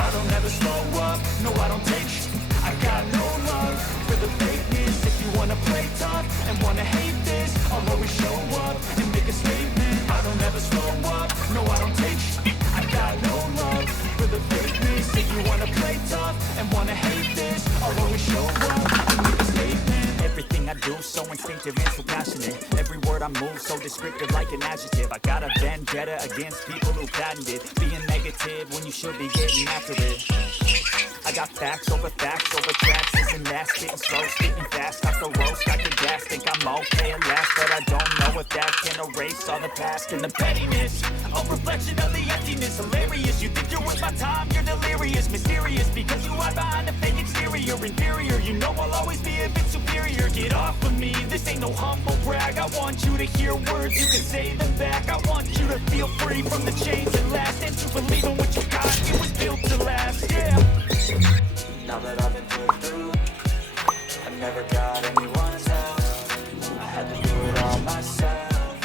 I don't ever slow up, no I don't take sh**. I got no love for the fakeness. If you wanna play tough and wanna hate this, I'll always show up and make a statement. I don't ever slow up, no I don't take sh**. I got no love for the fakeness. If you wanna play tough and wanna hate this, I'll always show up and make a statement. Everything I do so instinctive and so passionate. Every word I move so descriptive like an adjective. I got a vendetta against people who patented being negative when you should be getting after it. I got facts over tracks. Listen, that's getting slow, spitting fast. Off the roast, I can gas. Think I'm okay at last, but I don't know if that can erase all the past and the pettiness. A reflection of the emptiness, hilarious. You think you're worth my time, you're delirious. Mysterious, because you hide behind a fake exterior. Inferior, you know I'll always be a bit superior. Get off of me, this ain't no humble brag. I want you to hear words, you can say them back. I want you to feel free from the chains that last, and to believe in what you got, it was built to last, yeah. Now that I've been put through, I never got anyone's help. I had to do it all myself.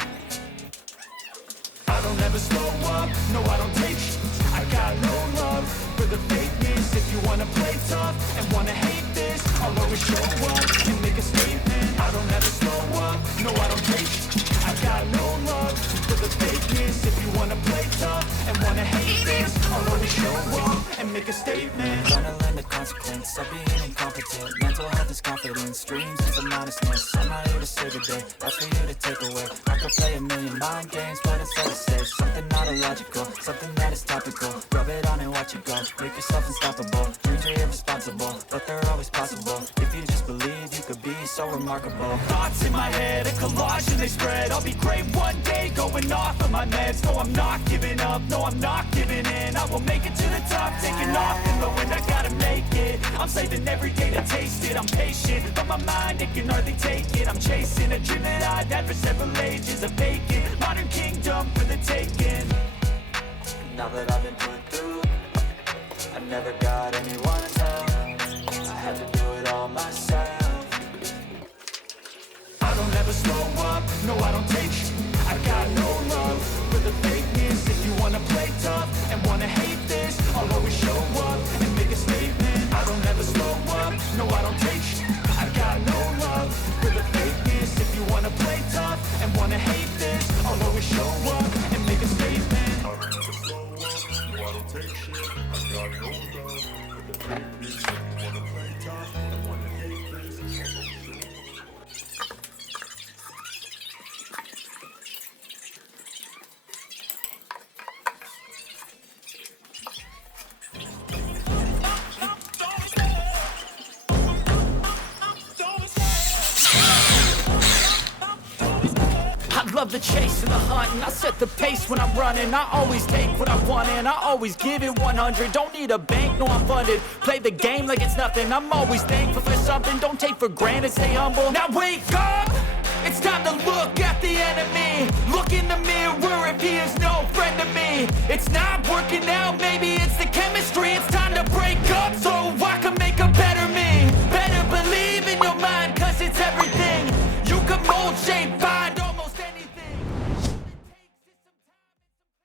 I don't ever slow up, no I don't take sh**. I got no love for the fakeness. If you wanna play tough and wanna hate this, I'll always show up and make a statement. I don't ever slow up, no I don't take sh**. I got no love for the fakeness. If you wanna play tough and wanna hate this, I'll always show up and make a statement. Gonna learn the consequence of being incompetent. Mental health is confidence, dreams and some honestness. I'm not here to save the day, that's for you to take away. I could play a million mind games, but instead I say something not illogical, something that is topical. Rub it on and watch it go, make yourself unstoppable. Dreams are irresponsible, but they're always possible. If you just believe, you could be so remarkable. Thoughts in my head, a collage and they spread. I'll be great one day, going off of my meds. No, I'm not giving up, no, I'm not giving in. I will make it to the top, taking off in the wind. I gotta make it, I'm saving every day to taste it. I'm patient, but my mind, it can hardly take it. I'm chasing a dream that I've had for several ages. A vacant, modern kingdom for the taking. that I've been put through, I never got anyone's help. I had to do it all myself. I don't ever slow up, no I don't take sh**. I got no love for the fakeness. If you wanna play tough and wanna hate this, I'll always show up and make a statement. I don't ever slow up, no I don't take sh**. I got no love for the fakeness. If you wanna play tough and wanna hate this, I'll always show up and make a statement. I don't ever slow up, no I don't take shit. I got no love for the fakeness. If you wanna play tough and wanna hate this, I'll always show up. I love the chase and the hunt, and I set the pace when I'm running. I always take what I want and I always give it 100. Don't need a bank, no I'm funded. Play the game like it's nothing. I'm always thankful for something. Don't take for granted, stay humble. Now wake up! It's time to look at the enemy. Look in the mirror if he is no friend to me. It's not working out, maybe it's the chemistry.